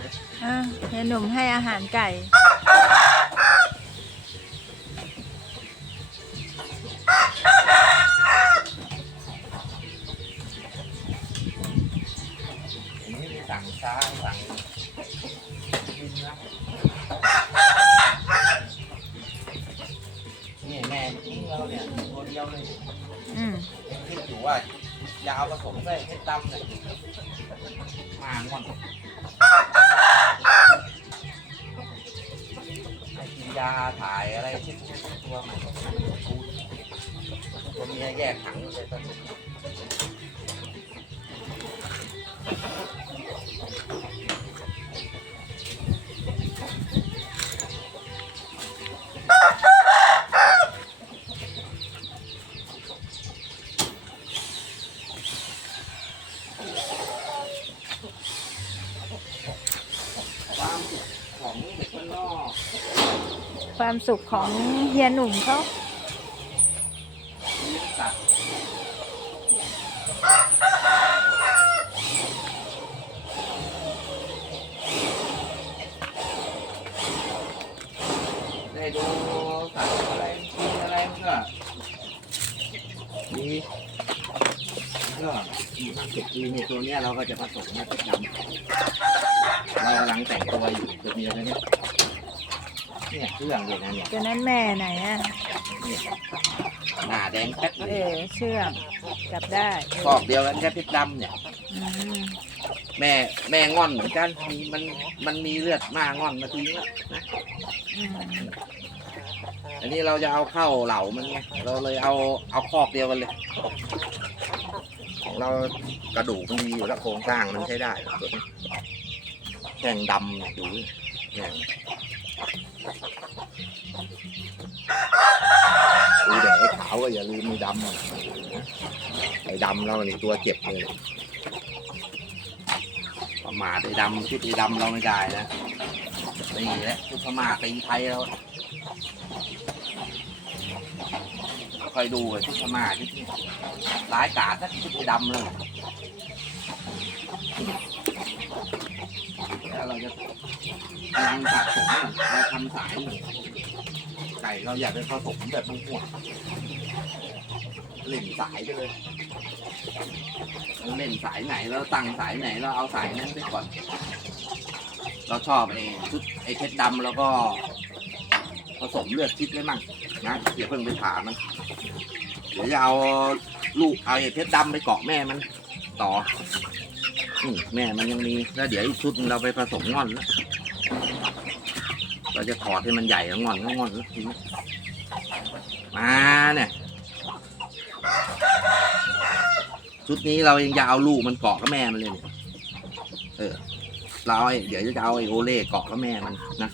เลยอะเฮียหนุ่มให้อาหารไก่ อันนี้มีสั่งช้าสั่งกินนะนี่แม่ทิ้งเราเนี่ยตัวเดียวเลยอืมยังคิดอยู่ว่ายาวผสมด้วยเม็ดดำเนี่ยมาง่อน ตัวใหม่ตัวเมียแยกขังเลยตอนนี้ความขของเด็กบ้านนอก ความสุขของเฮียหนุ่มเขาได้ดูสัตว์อะไรกินอะไรมันก็ดีก็อีกห้าสิบปีเนี่ยตัวเนี้ยเราก็จะผสมมาเป็นดำเรากำลังแต่งตัวอยู่ตัวเมียตัวเนี้ย เนี่ยเครื่องเลยนะเนี่ยตัวนั้นแม่ไหนอะ หน้าแดงแป๊ดเลเอยอเชื่อมจับได้ฟอกเดียวกันแค่พริกดำเนี่ย อืมแม่แม่ง่อนเหมือนกันมีมันมันมีเลือดมากง่อนมาทิ้งแล้วนะ อืมอันนี้เราจะเอาเข้าเหล่ามันไงเราเลยเอาเอาคอกเดียวกันเลยของเรากระดูกมันดีอยู่แล้วโครงสร้างมันใช้ได้ตัวนี้แข่งดำเนี่ย ดูแข่งดูแต่ไอ้ขาวก็อย่าลืมไอ้ดำนะไอ้ดำเราเนี่ตัวเจ็บเลยประมาทไอ้ดำชุดไอ้ดำเราไม่ได้นะนี่แหละชุดประมาทตีไทยเราคอยดูไอ้ชุดประมาทชุดนี้ร้ายกาจสักชุดไอ้ดำเลย แล้วเราจะกำลังสะสมเราทำสายอยู่ไก่เราอยากได้ผสมแบบมั่วๆเล่นสายไปเลยเราเล่นสายไหนเราตั้งสายไหนเราเอาสายนั้นไปก่อน เราชอบไอ้ชุดไอ้เพชรดำแล้วก็ผสมเลือดทิพย์ไว้มั่งนะเดี๋ยวเพิ่งไปผ่ามัน เดี๋ยวจะเอาลูกเอาไอ้เพชรดำไปเกาะแม่มันต่อ อืมแม่มันยังมีแล้วเดี๋ยวอีกชุดเราไปผสมงอนแล้วเราจะถอดให้มันใหญ่แล้วงอนก็งอนแล้วทีนี้มาเนี่ยชุดนี้เรายังจะเอาลูกมันเกาะกับแม่มันเลยเนี่ยเออเราเอาไอ้เดี๋ยวจะเอาไอ้โอเล่เกาะกับแม่มันนะ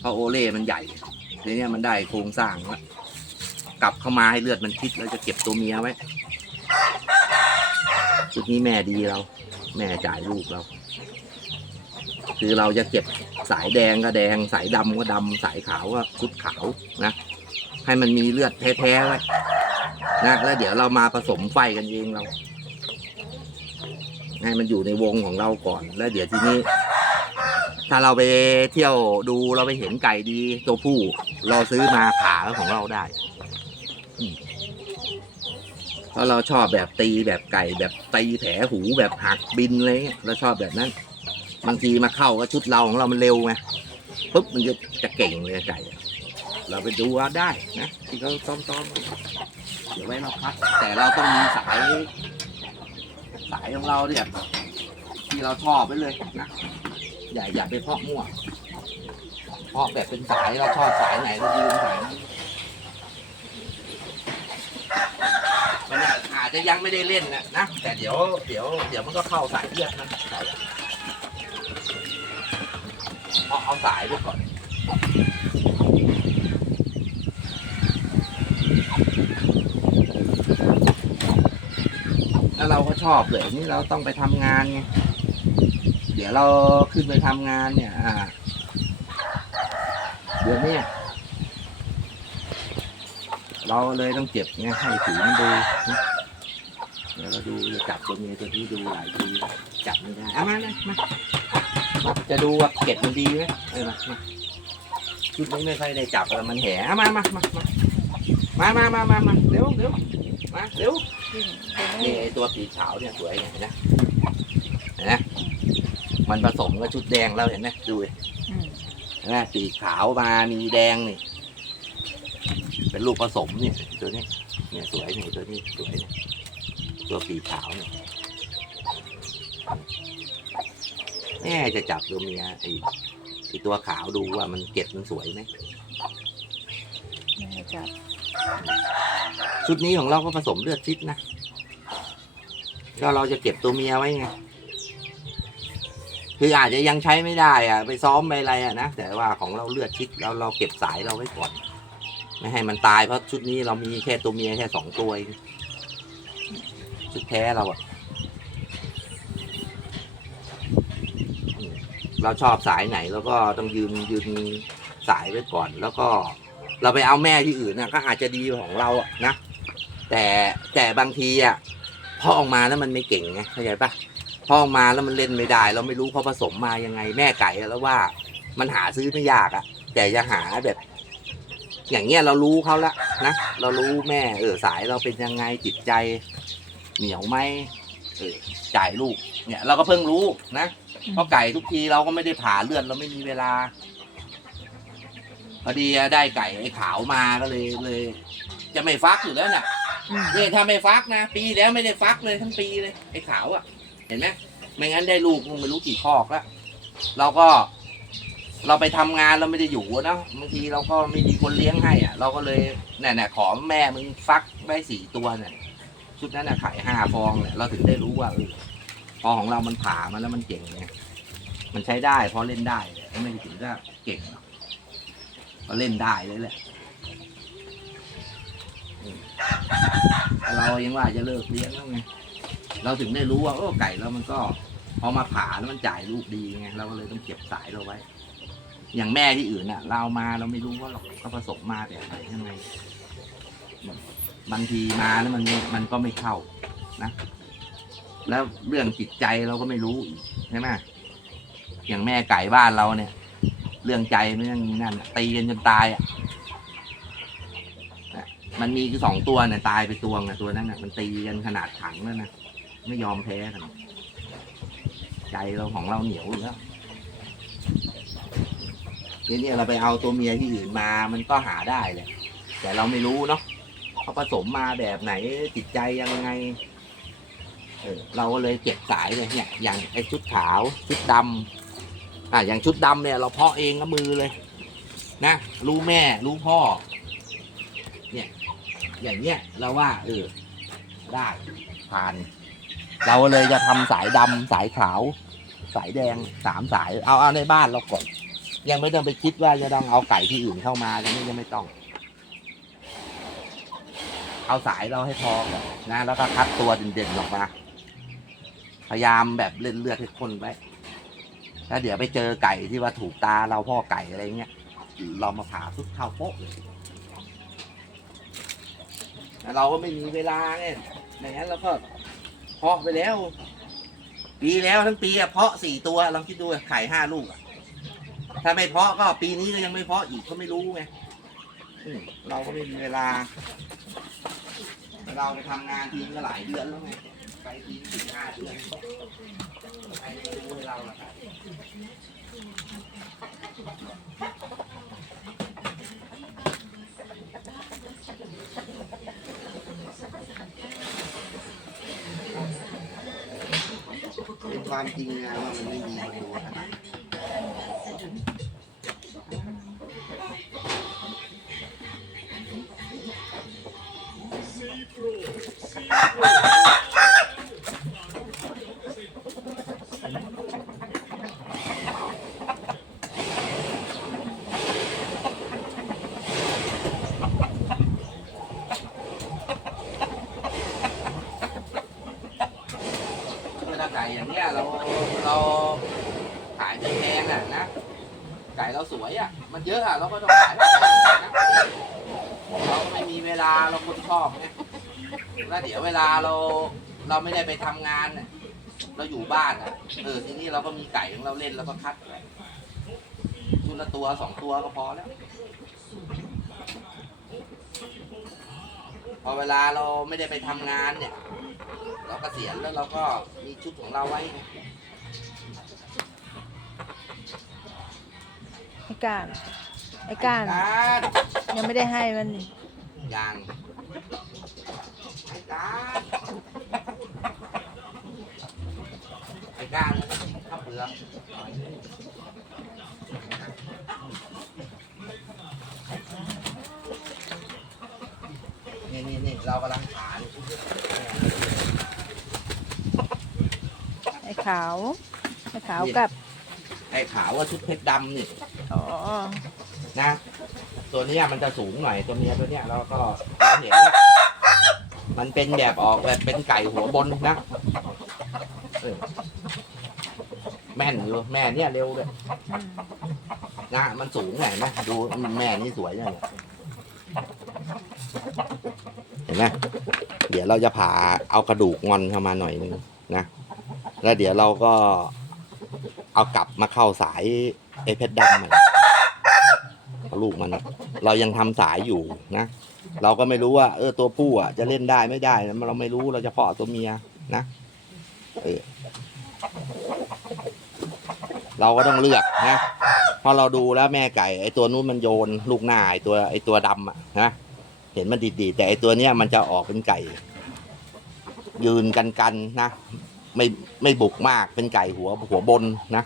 เพราะโอเล่มันใหญ่ทีนี้มันได้โครงสร้างแล้วกลับเข้ามาให้เลือดมันคิดแล้วจะเก็บตัวเมียไว้ชุดนี้แม่ดีเรา แม่จ่ายลูกเรา คือเราจะเก็บสายแดงก็แดง สายดำก็ดำสายขาวก็ชุดขาวนะ ให้มันมีเลือดแท้ๆไว้นะแล้วเดี๋ยวเรามาผสมไฟกันเองเรา ให้มันอยู่ในวงของเราก่อน แล้วเดี๋ยวทีนี้ ถ้าเราไปเที่ยวดูเราไปเห็นไก่ดีตัวผู้ เราซื้อมาผ่าของเราได้อื ราะเราชอบแบบตีแบบไก่แบบตีแผลหูแบบหักบินอะไรเงี้ยเราชอบแบบนั้น บางทีมาเข้าก็ชุดเราของเรามันเร็วไงปุ๊บมันจะจะเก่งเลยไก่ เราไปดูว่าได้นะที่เขาซ้อมๆเดี๋ยวไว้เราพักแต่เราต้องมีสาย สายของเราเนี่ยที่เราชอบไปเลยนะอย่าอย่าไปเพาะมั่วเพาะแบบเป็นสายเราชอบสายไหนเรายืนสายนั้น มันอาจจะยังไม่ได้เล่นนะนะแต่เดี๋ยวเดี๋ยวเดี๋ยวมันก็เข้าสายเลือดนะเอาเอาสายไปก่อนแล้วเราก็ชอบเลยนี่เราต้องไปทำงานไงเดี๋ยวเราขึ้นไปทำงานเนี่ยอ่าเดือนเนี้ย เราเลยต้องเก็บไงให้สีมันดูนะเดี๋ยวเราดูจะจับตัวเมียตัวที่ดูหลายทีจับไม่ได้เอามาเลยมาจะดูว่าเก็บมันดีไหมเออมามาชุดนี้ไม่ค่อยได้จับแล้วมันแหมามามามามามามามามาเร็วเร็วมาเร็ววิ่งไปนี่นี่ไอ้ตัวสีขาวเนี่ยสวยไงเห็นไหมเห็นไหมมันผสมกับชุดแดงแล้วเห็นไหมดูดิอืมเห็นไหมสีขาวมามีแดงนี่ เป็นลูกผสมนี่ตัวนี้เนี่ยสวยนี่ตัวนี้สวยนี่ตัวสีขาวเนี่ยแม่จะจับตัวเมียไอ้ไอ้ตัวขาวดูว่ามันเก็บมันสวยไหมแม่จับชุดนี้ของเราก็ผสมเลือดชิดนะก็เราจะเก็บตัวเมียไว้ไงคืออาจจะยังใช้ไม่ได้อะไปซ้อมไปอะไรอะนะแต่ว่าของเราเลือดชิดเราเราเก็บสายเราไว้ก่อน ไม่ให้มันตายเพราะชุดนี้เรามีแค่ตัวเมียแค่สองตัวเองชุดแท้เราอะเราชอบสายไหนเราก็ต้องยืนยืนสายไว้ก่อน แล้วก็เราไปเอาแม่ที่อื่นนะก็อาจจะดีกว่าของเราอะนะแต่แต่บางทีอะพ่อออกมาแล้วมันไม่เก่งไงเข้าใจปะพ่อออกมาแล้วมันเล่นไม่ได้ เราไม่รู้เขาผสมมายังไงแม่ไก่แล้วว่า มันหาซื้อไม่ยากอะแต่จะหาแบบ อย่างเงี้ยเรารู้เขาละนะเรารู้แม่เออสายเราเป็นยังไงจิตใจ เหนียวไหมเออจ่ายลูกเนี่ย เราก็เพิ่งรู้นะเพราะไก่ทุกทีเราก็ไม่ได้ผ่าเลือดเราไม่มีเวลาพอดีได้ไก่ไอ้ขาวมาก็เลยเลย จะไม่ฟักอยู่แล้วเนี่ยอืมนี่ถ้าไม่ฟักนะปีแล้วไม่ได้ฟักเลยทั้งปีเลย ไอ้ขาวอะ่ะ เห็นไหมไม่งั้นได้ลูกมึงไม่รู้กี่คอกแล้วเราก็ เราไปทำงานเราไม่ได้อยู่นะบางทีเราก็ไม่มีคนเลี้ยงให้อะ เราก็เลยเนี่ยเนี่ยขอแม่มึงฟักได้สี่ตัวเนี่ยชุดนั้นน่ะขายห้าฟองเนี่ยเราถึงได้รู้ว่าเออพอของเรามันผ่ามาแล้วมันเก่งไงมันใช้ได้พอเล่นได้แต่ไม่ได้ถึงก็เก่งหรอเล่นได้เลยแหละเรายังว่าจะเลิกเลี้ยงแล้วไงเราถึงได้รู้ว่าโอ้ไก่แล้วมันก็พอมาผ่าแล้วมันจ่ายลูกดีไงเราก็เลยต้องเก็บสายเราไว้ อย่างแม่ที่อื่นน่ะ เรามาเราไม่รู้ว่าเขาก็ผสมมาแบบไหนยังไงบางทีมาแล้วมันมันก็ไม่เข้านะ แล้วเรื่องจิตใจเราก็ไม่รู้ใช่ไหมอย่างแม่ไก่บ้านเราเนี่ย เรื่องใจม่นั่นนั่นตีกันจนตายอะมันมีคือสองตัวเนี่ยตายไปตัวนะตัวนั้นน่ะมันตีกันขนาดถังแล้วนะไม่ยอมแพ้กันใจเราของเราเหนียวอยู่แล้ว ทีนี้เราไปเอาตัวเมียที่อื่นมามันก็หาได้แหละแต่เราไม่รู้เนาะเขาผสมมาแบบไหนจิตใจยังไง เออเราก็เลยเก็บสายเลยเนี่ย อย่างไอชุดขาวชุดดำอะอย่างชุดดำเนี่ย เราเพาะเองกับมือเลย นะรู้แม่รู้พ่อ เนี่ย อย่างเงี้ยเราว่า เออ ได้ผ่าน เราเลยจะทำสายดำสายขาว สายแดงสามสายเอาเอาในบ้านเราก่อน ยังไม่ต้องไปคิดว่าจะต้องเอาไก่ที่อื่นเข้ามายังไม่ยังไม่ต้อง เอาสายเราให้พอก่อนนะแล้วก็คัดตัวเด่นๆออกมา พยายามแบบเลือดเลือดให้คนไว้แล้วเดี๋ยวไปเจอไก่ที่ว่าถูกตาเราพ่อไก่อะไรเงี้ยเรามาผ่าทุกเข้าโป๊ะเลยแต่เราก็ไม่มีเวลาเนี่ยไม่งั้นเราก็เพาะไปแล้ว ปีแล้วทั้งปีอะเพาะสี่ตัวลองคิดดูไข่ห้าลูกอะ ถ้าไม่เพาะก็ปีนี้ก็ยังไม่เพาะอีกก็ไม่รู้ไงเราก็ไม่มีเวลา เราไปทำงานทีก็หลายเดือนแล้วไงไปทีสี่ห้าเดือนใครจะรู้เราล่ะครับเป็นความจริงนะว่ามันไม่มีคนดูนา discussion? อะอะเราก็ต้องขายแบบนั้นนะเราก็ไม่มีเวลาเราคนชอบไงแล้วเดี๋ยวเวลาเราเราไม่ได้ไปทำงานน่ะเราอยู่บ้านอะเออทีนี้เราก็มีไก่ของเราเล่นแล้วก็คัดชุดละตัวสองตัวก็พอแล้ว พอเวลาเราไม่ได้ไปทำงานเนี่ย เราก็เสียณแล้วเราก็มีชุดของเราไว้ไงไอ้การ ไอ้การการยังไม่ได้ให้มันนี่อย่างไอ้การไอ้การข้าวเปลือกนี่นี่นี่เรากำลังหานี่ไอ้ขาวไอ้ขาวกับไอ้ขาวว่าชุดเพชรดำนี่ อ๋อ นะ ตัวเนี้ยมันจะสูงหน่อยตัวเมียตัวเนี้ยเราก็เราเห็นแล้มันเป็นแบบออกแบบเป็นไก่หัวบนนะเออแม่นอยู่แม่เนี่ยเร็วเลยนะมันสูงไงนะดูแม่นี่สวยเนี่ยเห็นไหมเดี๋ยวเราจะผ่าเอากระดูกงอนเข้ามาหน่อยนึงนะแล้วเดี๋ยวเราก็เอากลับมาเข้าสายไอเพชรดำใหม่เอา ลูกมัน เรายังทำสายอยู่นะ เราก็ไม่รู้ว่า เออตัวผู้อะจะเล่นได้ไม่ได้เราไม่รู้เราจะเพาะตัวเมียนะเออเราก็ต้องเลือกนะพอเราดูแล้วแม่ไก่ไอตัวนู้นมันโยนลูกหน้าไอตัวไอตัวดำอะนะเห็นมันดีๆแต่ไอตัวเนี้ยมันจะออกเป็นไก่ ยืนกันกันนะไม่ไม่บุกมากเป็นไก่หัวหัวบนนะ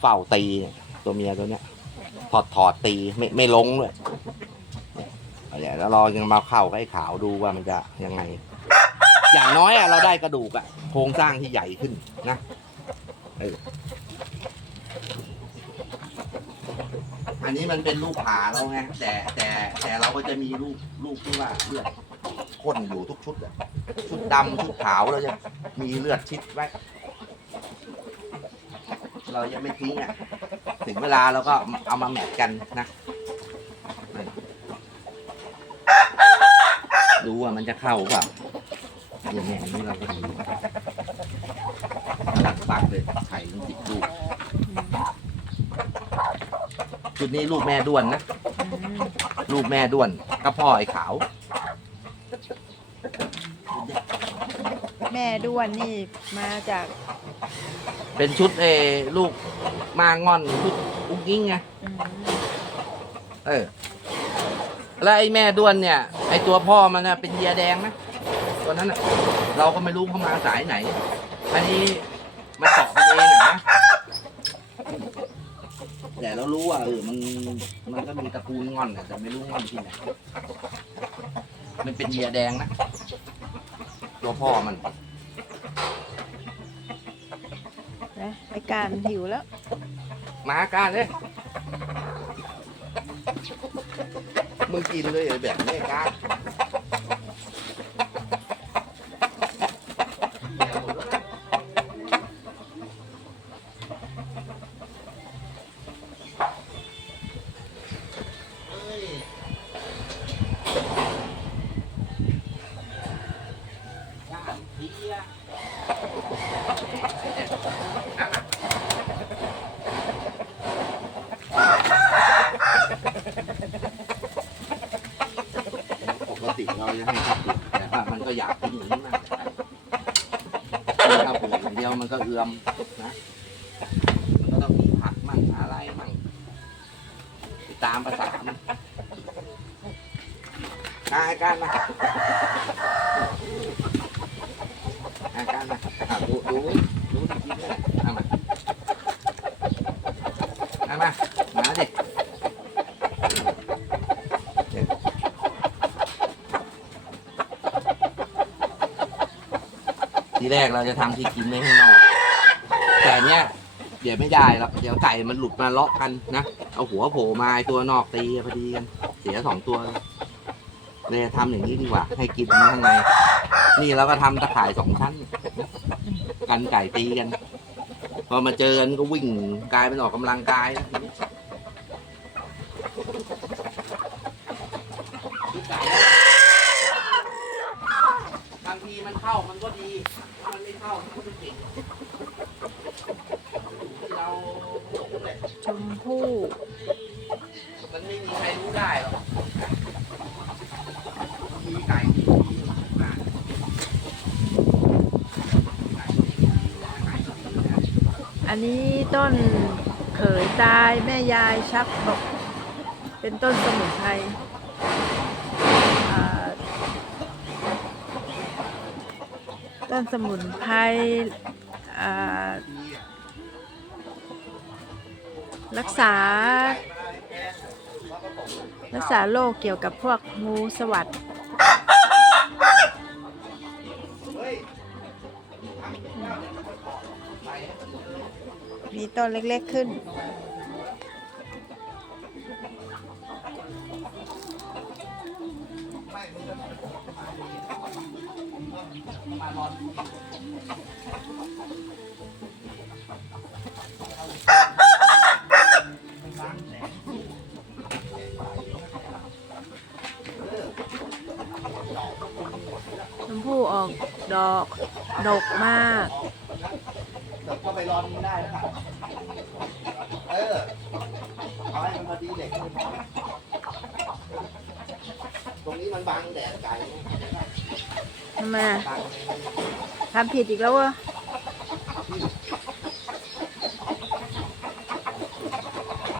เฝ้าตีตัวเมียตัวเนี้ย ถอดถอดตีไม่ไม่ลงเลยเดี๋ยวเราลอยังมาเข้ากับไอ้ขาวดูว่ามันจะยังไง อย่างน้อยอะเราได้กระดูกอะโครงสร้างที่ใหญ่ขึ้นนะเอออันนี้มันเป็นลูกผาเราไงแต่แต่แต่เราก็จะมีลูกลูกที่ว่าเลือดข้นอยู่ทุกชุดอะชุดดำชุดขาวเราจะมีเลือดชิดไว้ เรายังไม่ทิ้งอะถึงเวลาเราก็เอามาแมทกันนะดูว่ามันจะเข้าเปล่าอย่างนี้อันนี้เราก็ดูหลักปักเลยไข่มันติดลูกอืมชุดนี้ลูกแม่ด้วนนะลูกแม่ด้วนก็พ่อไอ้ขาว แม่ด้วนนี่มาจาก เป็นชุดเออลูกมางอนชุดอุ้งกิ้งไงอืมเออ แล้วไอ้แม่ด้วนเนี่ย ไอ้ตัวพ่อมันนะเป็นเยียแดงนะตัวนั้นน่ะ เราก็ไม่รู้เขามาสายไหน อันนี้มันเจาะกันเองอะนะแต่เรารู้ว่าเออมันมันก็มีตระกูลงอนอะแต่ไม่รู้งอนที่ไหนมันเป็นเยียแดงนะ ตัวพ่อมัน นะ ไอการหิวแล้วมาการเลยมึงกินเลยเหรอแบบนี้การ ปกติเราจะให้ข้าวเปลือกแต่ว่ามันก็อยากกินอย่างนี้มากกินข้าวเปลือกอย่างเดียวมันก็เอือมนะมันก็ต้องมีผักมั่งอะไรมั่งไปตามภาษามันอาการมาอาการมาอะดูดูดูดีๆนเลยเอามาเอามามาดิ ที แรกเราจะทำที่กินไว้ข้นอก แต่เนี้ยเดี๋ยวไม่ได้หรอกเดี๋ยวไก่มันหลุดมาเลาะกันนะ เอาหัวโผล่มาไอ้ตัวนอกตีพอดีกัน เสียสองตัวเลยเลยทำอย่างนี้ดีกว่า ให้กินข้างใน นี่เราก็ทำตะข่ายสองชั้น กันไก่ตีกัน พอมาเจอกันก็วิ่งกลายเป็นออกกำลังกายนเข้ามันก็ดีถ้ามันไม่เข้ามันก็ไม่เก่ง คู่มันไม่มีใครรู้ได้หรอกมีไก่มาอันนี้ต้นเขยตายแม่ยายชักบอกเป็นต้นสมุนไพรอ่าต้นสมุนไพรอ่า รักษา รักษาโรคเกี่ยวกับพวกงูสวัสด์มีต้นเล็กๆขึ้น ดอกดกมากเดี๋ยวก็ไปรอนได้แล้วค่ะเออเอาให้มันพอดีเหล็กมันตรงนี้มันบังแดดไก่ทำไมอะบัง ทำผิดอีกแล้ววะเ